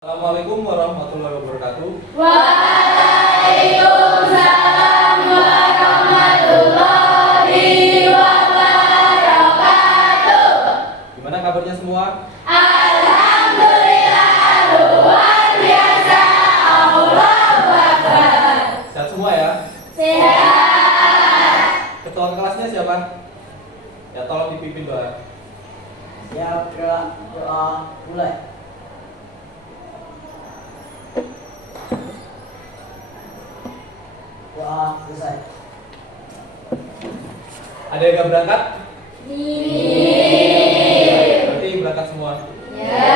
Assalamualaikum warahmatullahi wabarakatuh. Waalaikumsalam warahmatullahi wabarakatuh. Gimana kabarnya semua? Alhamdulillah luar biasa. Allahu Akbar. Sehat semua ya? Sehat. Ketua kelasnya siapa? Ya tolong dipimpin doa. Siap, doa mulai. Doa selesai. Ada yang gak berangkat? Nih. Berarti berangkat semua. Ya.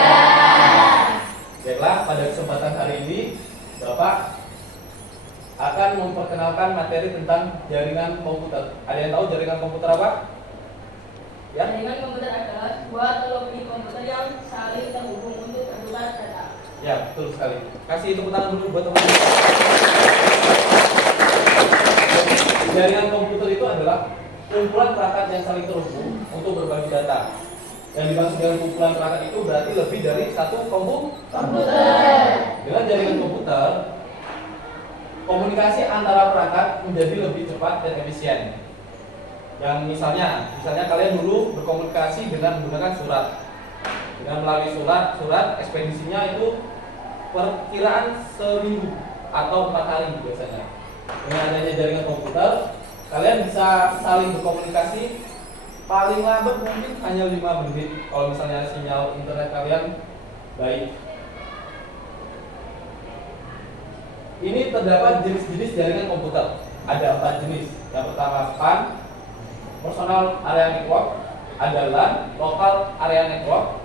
Baiklah, pada kesempatan hari ini Bapak akan memperkenalkan materi tentang jaringan komputer. Ada yang tahu jaringan komputer apa? Ya? Jaringan komputer adalah sebuah teknologi komputer yang saling terhubung untuk bertukar data. Ya, betul sekali. Kasih tepuk tangan dulu buat teman-teman. Jaringan komputer itu adalah kumpulan perangkat yang saling terhubung untuk berbagi data. Yang dimaksud dengan kumpulan perangkat itu berarti lebih dari satu komputer. Dengan jaringan komputer, komunikasi antara perangkat menjadi lebih cepat dan efisien. Yang misalnya kalian dulu berkomunikasi dengan menggunakan surat. Dengan melalui surat ekspedisinya itu perkiraan seminggu atau 4 hari biasanya. Dengan adanya jaringan komputer, kalian bisa saling berkomunikasi paling lambat mungkin hanya 5 menit kalau misalnya sinyal internet kalian baik. Ini terdapat jenis-jenis jaringan komputer. Ada 4 jenis. Yang pertama PAN, Personal Area Network, ada LAN, Local Area Network,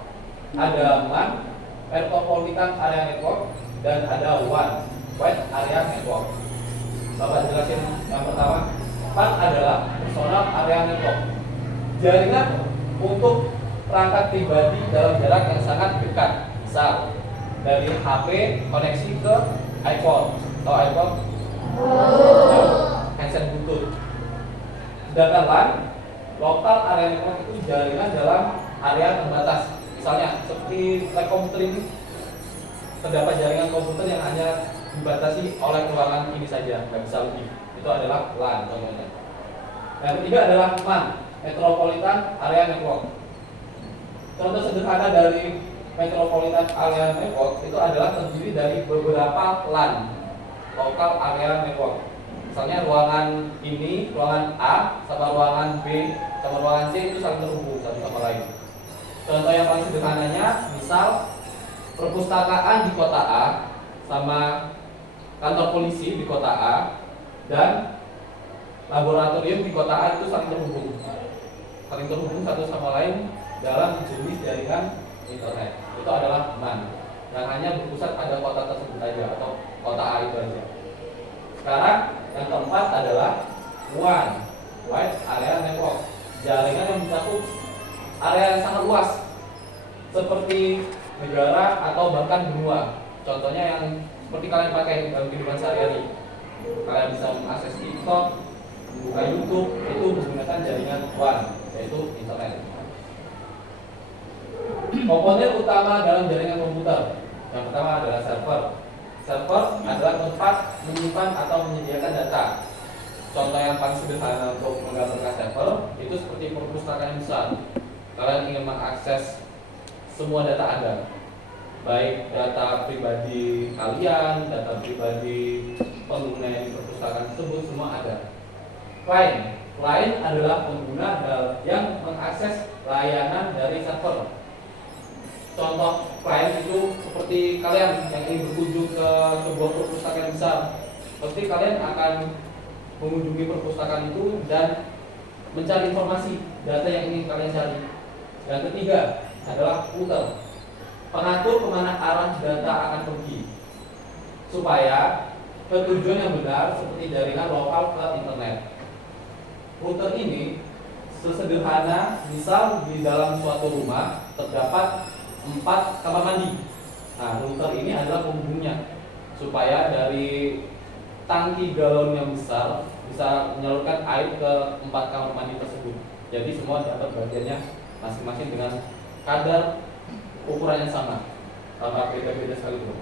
ada MAN, Metropolitan Area Network, dan ada WAN, Wide Area Network. Bapak jelasin yang pertama. PAN adalah Personal Area Network, jaringan untuk perangkat pribadi dalam jarak yang sangat dekat. Misal dari HP koneksi ke iPhone atau iPhone handset Bluetooth. Sedangkan LAN, Local Area Network, itu jaringan dalam area terbatas. Misalnya seperti lab komputer ini, terdapat jaringan komputer yang hanya dibatasi oleh ruangan ini saja, nggak bisa lebih. Itu adalah LAN contohnya. Yang ketiga adalah MAN, Metropolitan Area Network. Contoh sederhana dari Metropolitan Area Network itu adalah terdiri dari beberapa LAN, Local Area Network. Misalnya ruangan ini, ruangan A sama ruangan B sama ruangan C itu saling terhubung satu sama lain. Contoh yang paling sederhananya, misal perpustakaan di kota A sama kantor polisi di kota A dan laboratorium di kota A itu saling terhubung satu sama lain dalam jenis jaringan internet. Itu adalah MAN yang hanya berpusat pada kota tersebut saja atau kota A itu aja. Sekarang yang keempat adalah WAN, Wide Area Network, jaringan yang mencakup area yang sangat luas seperti negara atau bahkan benua. Contohnya yang seperti kalian pakai dalam kehidupan sehari-hari. Kalian bisa mengakses TikTok, buka YouTube, itu menggunakan jaringan WAN, yaitu internet. Komponen utama dalam jaringan komputer, yang pertama adalah server. Server adalah tempat menyimpan atau menyediakan data. Contoh yang paling sederhana untuk menggambarkan server itu seperti perpustakaan yang besar. Kalian ingin mengakses semua data Anda, baik data pribadi kalian, data pribadi pengguna yang di perpustakaan tersebut, semua ada. Client adalah pengguna yang mengakses layanan dari server. Contoh client itu seperti kalian yang ingin berkunjung ke sebuah perpustakaan besar. Pasti kalian akan mengunjungi perpustakaan itu dan mencari informasi, data yang ingin kalian cari. Yang ketiga adalah router, pengatur kemana arah data akan pergi supaya ke tujuan yang benar seperti jaringan lokal ke internet. Router ini sesederhana, misal di dalam suatu rumah terdapat 4 kamar mandi. Nah, router ini adalah penghubungnya supaya dari tangki galon yang besar bisa menyalurkan air ke 4 kamar mandi tersebut. Jadi semua dapat bagiannya masing-masing dengan kadar ukuran yang sama. Tanpa beda-beda sekali bro.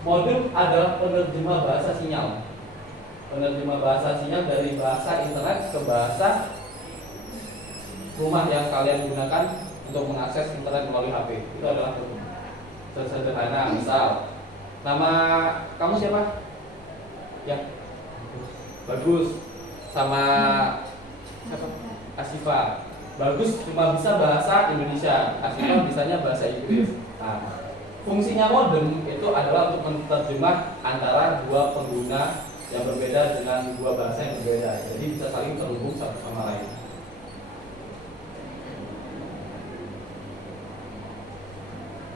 Modem adalah penerjemah bahasa sinyal. Penerjemah bahasa sinyal dari bahasa internet ke bahasa rumah yang kalian gunakan untuk mengakses internet melalui HP. Itu adalah modem. Sederhana, misal nama kamu siapa? Ya, Bagus. Sama siapa? Asifa. Bagus cuma bisa bahasa Indonesia, Asifa bisanya bahasa Inggris. Nah, fungsinya modem itu adalah untuk menerjemah antara dua pengguna yang berbeda dengan dua bahasa yang berbeda. Jadi bisa saling terhubung satu sama lain.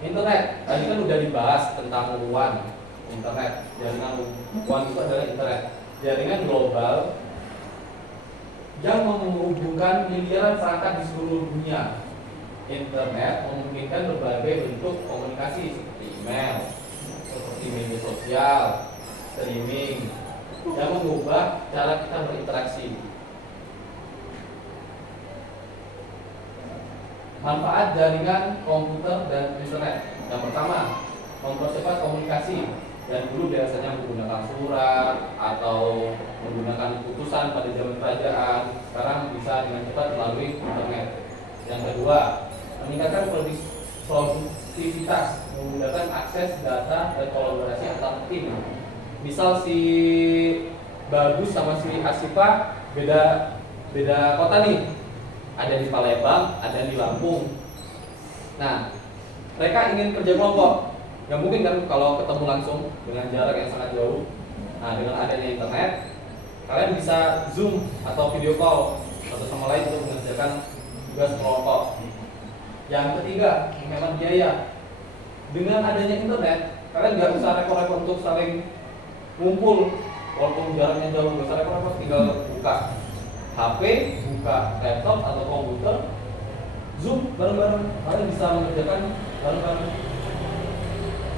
Internet, tadi kan udah dibahas tentang WAN. Internet, jaringan WAN itu adalah internet, jaringan global yang menghubungkan miliaran perangkat di seluruh dunia. Internet memungkinkan berbagai bentuk komunikasi seperti email, seperti media sosial, streaming, yang mengubah cara kita berinteraksi. Manfaat jaringan komputer dan internet. Yang pertama, mempercepat komunikasi. Dan dulu biasanya menggunakan surat atau menggunakan putusan pada zaman kerajaan. Sekarang bisa dengan cepat melalui internet. Yang kedua, meningkatkan produktivitas, memudahkan akses data dan kolaborasi antar tim. Misal si Bagus sama si Asifa beda kota nih, ada di Palembang, ada di Lampung. Nah, mereka ingin kerja kelompok, nggak mungkin kan kalau ketemu langsung dengan jarak yang sangat jauh. Nah, dengan adanya internet, kalian bisa Zoom atau video call satu sama lain untuk mengerjakan tugas kelompok. Yang ketiga, menghemat biaya. Dengan adanya internet, kalian nggak usah repot-repot untuk saling ngumpul walaupun jaraknya jauh, nggak usah repot-repot, tinggal buka HP, buka laptop atau komputer, Zoom bareng-bareng, kalian bisa mengerjakan bareng-bareng.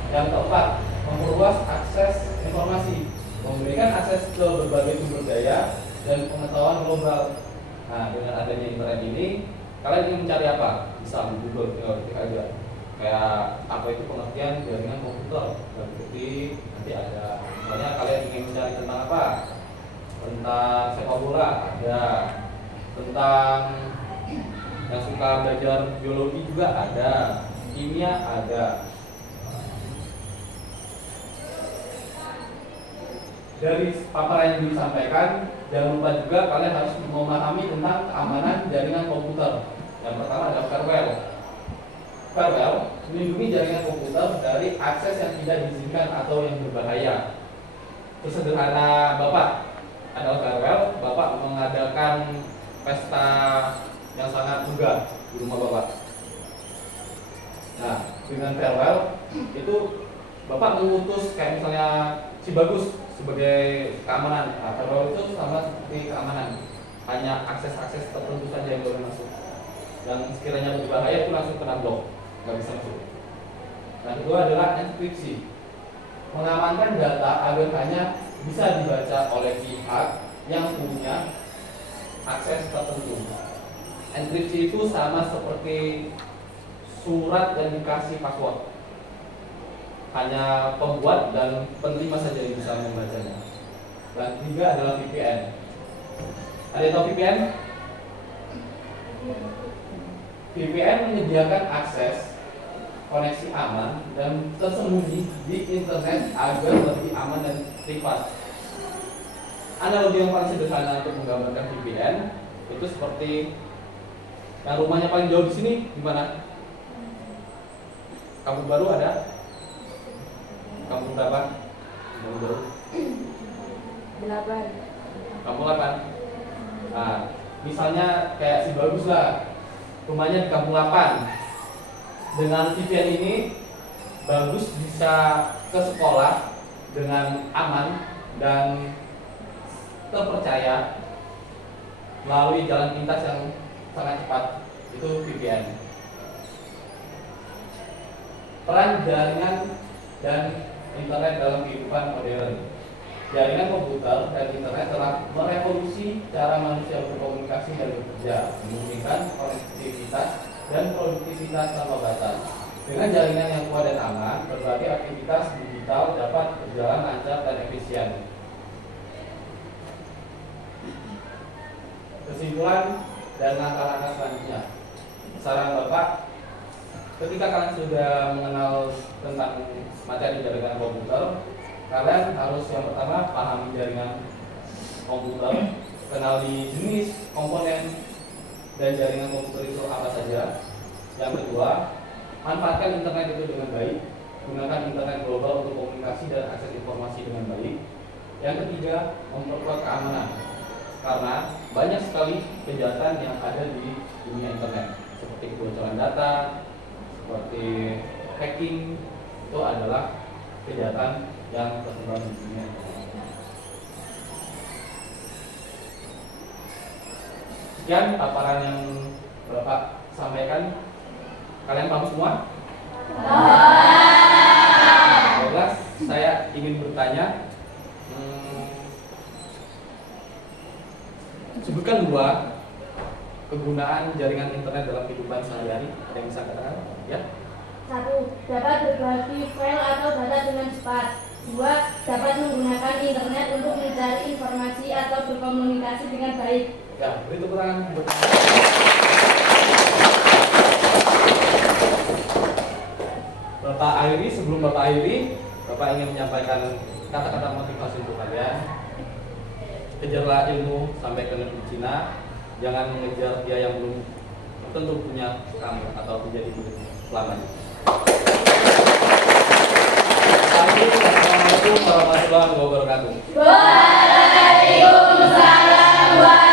Yang keempat, memperluas akses informasi, memberikan akses ke berbagai sumber daya dan pengetahuan global. Nah, dengan adanya internet ini, kalian ingin mencari apa? Bisa di Google, tinggal ketik aja. Kayak apa itu pengertian jaringan komputer, dan bukti nanti ada. Misalnya kalian ingin mencari tentang apa? Tentang sepak bola ada, tentang yang suka belajar biologi juga ada, kimia ada. Dari paparan yang disampaikan, jangan lupa juga kalian harus memahami tentang keamanan jaringan komputer. Yang pertama adalah firewall. Firewall melindungi jaringan komputer dari akses yang tidak diizinkan atau yang berbahaya. Sesederhana Bapak adalah firewall, Bapak mengadakan pesta yang sangat megah di rumah Bapak. Nah, dengan firewall itu Bapak mengutus kayak misalnya si Bagus sebagai keamanan. Nah, firewall itu sama seperti keamanan, hanya akses-akses tertentu saja yang boleh masuk. Dan sekiranya berbahaya itu langsung kena blok, nggak bisa masuk. Dan kedua adalah enkripsi, mengamankan data agar hanya bisa dibaca oleh pihak yang punya akses tertentu. Enkripsi itu sama seperti surat yang dikasih password, hanya pembuat dan penerima saja yang bisa membacanya. Dan ketiga adalah VPN. Ada yang tahu VPN? VPN menyediakan akses koneksi aman dan tersembunyi di internet agar lebih aman dan privat. Analogi yang paling sederhana untuk menggambarkan VPN itu seperti yang rumahnya paling jauh di sini di mana? Kampung Baru ada? Kampung berapa? Kampung Baru? 8. Kampung 8. Nah, misalnya kayak si Bagus lah, rumahnya di Kampung 8. Dengan VPN ini, Bagus bisa ke sekolah dengan aman dan terpercaya melalui jalan pintas yang sangat cepat. Itu VPN. Peran jaringan dan internet dalam kehidupan modern. Jaringan komputer dan internet telah merevolusi cara manusia berkomunikasi dan bekerja, memungkinkan konektivitas dan produktivitas tanpa batas. Dengan jaringan yang kuat dan aman, berbagai aktivitas digital dapat berjalan lancar dan efisien. Kesimpulan dan langkah-langkah selanjutnya. Saran Bapak, ketika kalian sudah mengenal tentang materi jaringan komputer, kalian harus yang pertama pahami jaringan komputer, kenali jenis komponen dan jaringan komputer itu apa saja. Yang kedua, manfaatkan internet itu dengan baik, gunakan internet global untuk komunikasi dan akses informasi dengan baik. Yang ketiga, memperkuat keamanan, karena banyak sekali kejahatan yang ada di dunia internet, seperti kebocoran data, seperti hacking, itu adalah kejahatan yang tersebar di dunia internet. Sekian paparan yang Bapak sampaikan. Kalian paham semua? Baiklah, saya ingin bertanya. Sebutkan dua kegunaan jaringan internet dalam kehidupan sehari-hari. Ada yang bisa katakan? Ya. 1. Dapat berbagi file atau data dengan cepat. 2. Dapat menggunakan internet untuk mencari informasi atau berkomunikasi dengan baik. Ya, beri tepuk tangan. Bapak akhiri, sebelum Bapak akhiri, Bapak ingin menyampaikan kata-kata motivasi untuk kalian. Kejarlah ilmu sampai ke negeri Cina. Jangan mengejar dia yang belum tentu punya kamu atau menjadi milik selamanya. Assalamualaikum warahmatullahi wabarakatuh. Waalaikumsalam.